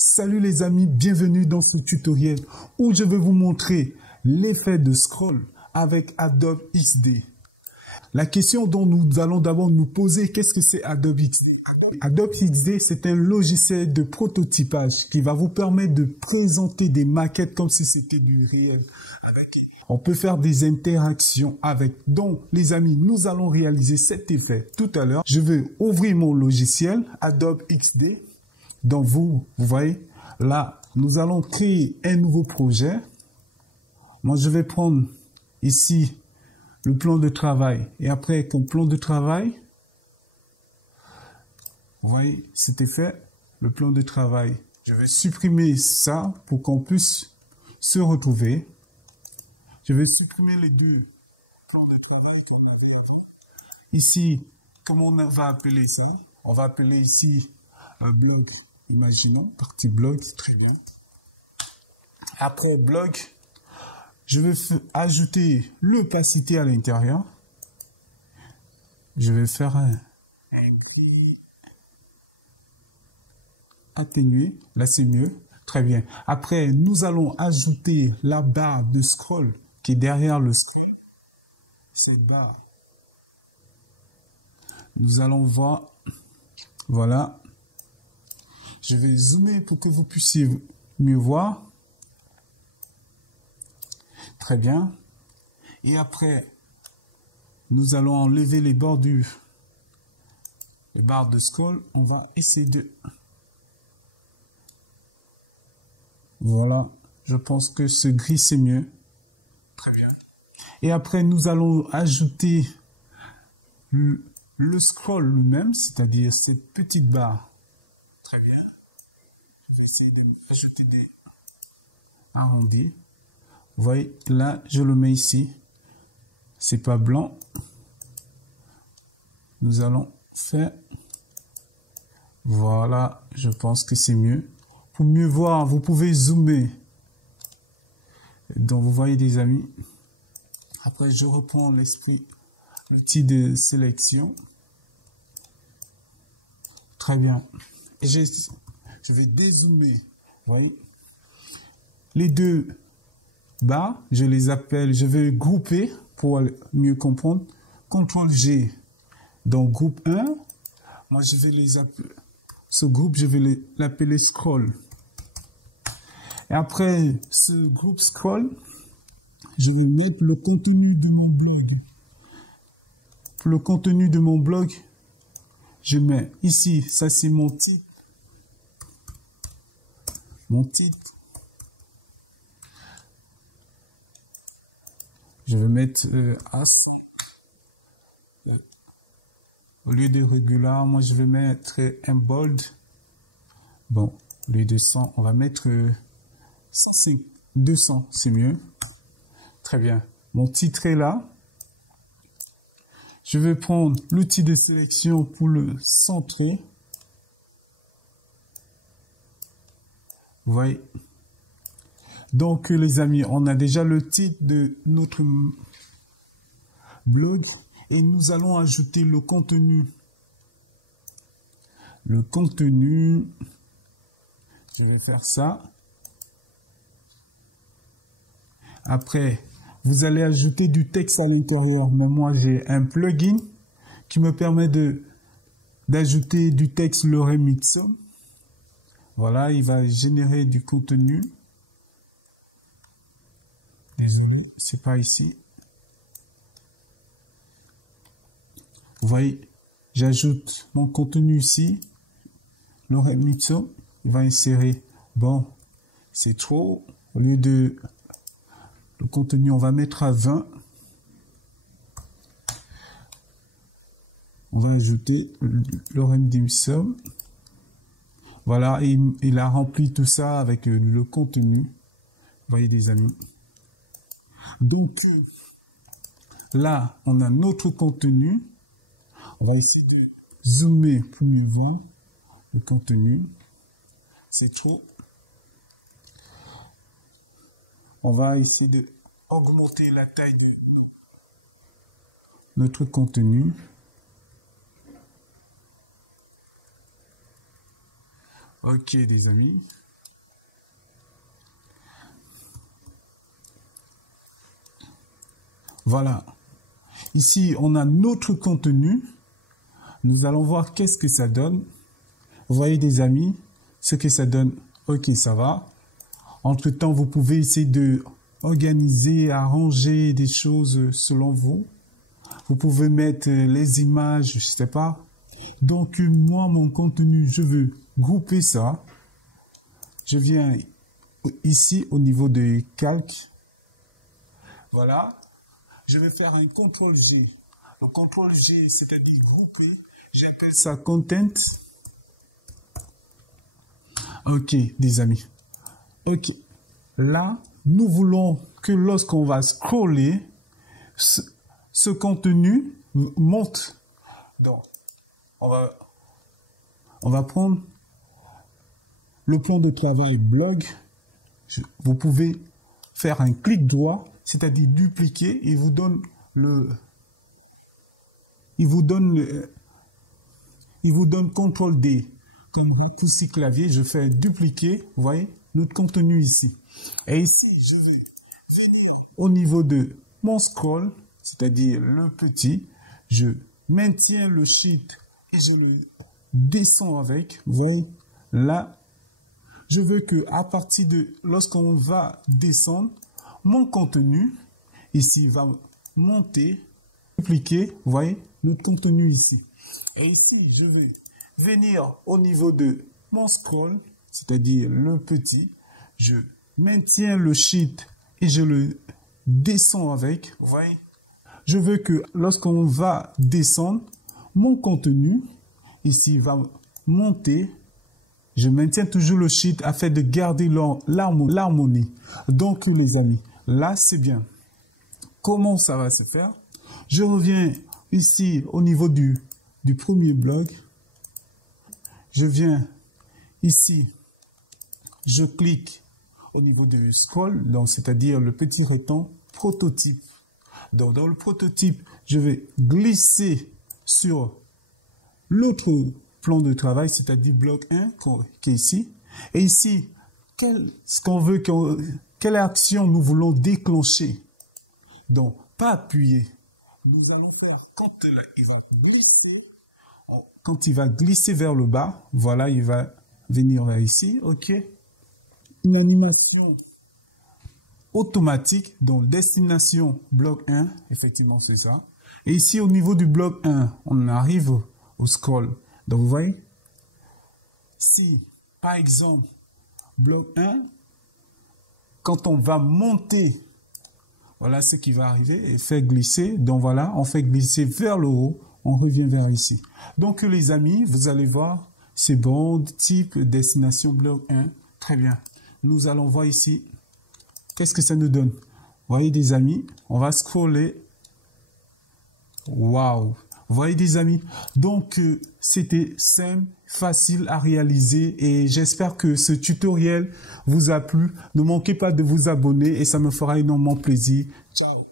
Salut les amis, bienvenue dans ce tutoriel où je vais vous montrer l'effet de scroll avec Adobe XD. La question dont nous allons d'abord nous poser, qu'est-ce que c'est Adobe XD? Adobe XD, c'est un logiciel de prototypage qui va vous permettre de présenter des maquettes comme si c'était du réel. On peut faire des interactions avec. Donc, les amis, nous allons réaliser cet effet tout à l'heure. Je vais ouvrir mon logiciel Adobe XD. Donc, vous voyez, là, nous allons créer un nouveau projet. Moi, je vais prendre ici le plan de travail. Et après, comme plan de travail, vous voyez, c'était fait, le plan de travail. Je vais supprimer ça pour qu'on puisse se retrouver. Je vais supprimer les deux plans de travail qu'on avait avant. Ici, comment on va appeler ça? On va appeler ici un blog. Imaginons, partie blog, très bien. Après blog, je vais ajouter l'opacité à l'intérieur. Je vais faire un gris atténué. Là, c'est mieux. Très bien. Après, nous allons ajouter la barre de scroll qui est derrière le scroll. Cette barre. Nous allons voir. Voilà. Je vais zoomer pour que vous puissiez mieux voir. Très bien. Et après, nous allons enlever les bordures. Les barres de scroll. On va essayer de... Voilà. Je pense que ce gris, c'est mieux. Très bien. Et après, nous allons ajouter le scroll lui-même, c'est-à-dire cette petite barre. Très bien. Je vais essayer d'ajouter des arrondis. Vous voyez, là, je le mets ici. C'est pas blanc. Nous allons faire... Voilà, je pense que c'est mieux. Pour mieux voir, vous pouvez zoomer. Donc, vous voyez, les amis. Après, je reprends l'outil de sélection. Très bien. Et je vais dézoomer. Vous voyez. Les deux barres, je les appelle, je vais grouper pour mieux comprendre. CTRL G. Donc, groupe 1. Moi, je vais les appeler. Ce groupe, je vais l'appeler scroll. Et après ce groupe scroll, je vais mettre le contenu de mon blog. Pour le contenu de mon blog, je mets ici, ça c'est mon titre. Mon titre. Je vais mettre as. Au lieu de régular, moi je vais mettre un bold. Bon, au lieu de 100, on va mettre 200, c'est mieux. Très bien. Mon titre est là. Je vais prendre l'outil de sélection pour le centrer. Vous voyez. Donc, les amis, on a déjà le titre de notre blog et nous allons ajouter le contenu. Le contenu, je vais faire ça. Après, vous allez ajouter du texte à l'intérieur. Mais moi, j'ai un plugin qui me permet d'ajouter du texte lorem ipsum. Voilà, il va générer du contenu. C'est pas ici. Vous voyez, j'ajoute mon contenu ici. Lorem ipsum, il va insérer. Bon, c'est trop. Au lieu de le contenu, on va mettre à 20. On va ajouter lorem ipsum. Voilà, il a rempli tout ça avec le contenu. Vous voyez, les amis. Donc, là, on a notre contenu. On va essayer de zoomer pour mieux voir le contenu. C'est trop. On va essayer de augmenter la taille de notre contenu. Ok, les amis. Voilà. Ici, on a notre contenu. Nous allons voir qu'est-ce que ça donne. Vous voyez, des amis, ce que ça donne. Ok, ça va. Entre-temps, vous pouvez essayer de organiser, arranger des choses selon vous. Vous pouvez mettre les images, je sais pas. Donc, moi, mon contenu, je veux grouper ça. Je viens ici au niveau de calque. Voilà. Je vais faire un CTRL-G. Le CTRL-G, c'est-à-dire grouper. J'appelle ça content. Ok, des amis. Ok. Là, nous voulons que lorsqu'on va scroller, ce contenu monte. Donc, on va prendre le plan de travail blog. Vous pouvez faire un clic droit, c'est-à-dire dupliquer, et il vous donne CTRL D. Comme raccourci clavier, je fais dupliquer, vous voyez, notre contenu ici. Et ici, je vais au niveau de mon scroll, c'est-à-dire le petit, je maintiens le shift et je le descends avec, vous voyez, là, je veux que à partir de, lorsqu'on va descendre, mon contenu, ici, va monter, dupliquer, vous voyez, notre contenu ici. Et ici, je vais venir au niveau de mon scroll, c'est-à-dire le petit, je maintiens le shift et je le descends avec, vous voyez. Je veux que lorsqu'on va descendre, mon contenu, ici, va monter. Je maintiens toujours le shift afin de garder l'harmonie. Donc, les amis, là, c'est bien. Comment ça va se faire? Je reviens ici au niveau du premier blog. Je viens ici, je clique au niveau du scroll, donc c'est-à-dire le petit rectangle prototype. Donc dans le prototype, je vais glisser sur l'autre plan de travail, c'est-à-dire bloc 1 qui est ici. Et ici, quelle action nous voulons déclencher? Donc, pas appuyer. Nous allons faire quand il va glisser. Quand il va glisser vers le bas, voilà, il va venir vers ici, ok. Une animation automatique, donc destination bloc 1, effectivement c'est ça. Et ici au niveau du bloc 1, on arrive au scroll. Donc vous voyez, si par exemple, bloc 1, quand on va monter, voilà ce qui va arriver et faire glisser. Donc voilà, on fait glisser vers le haut. On revient vers ici. Donc les amis, vous allez voir, c'est bon, type, destination, bloc 1. Très bien. Nous allons voir ici, qu'est-ce que ça nous donne? Vous voyez des amis, on va scroller. Waouh! Vous voyez des amis? Donc c'était simple, facile à réaliser et j'espère que ce tutoriel vous a plu. Ne manquez pas de vous abonner et ça me fera énormément plaisir. Ciao!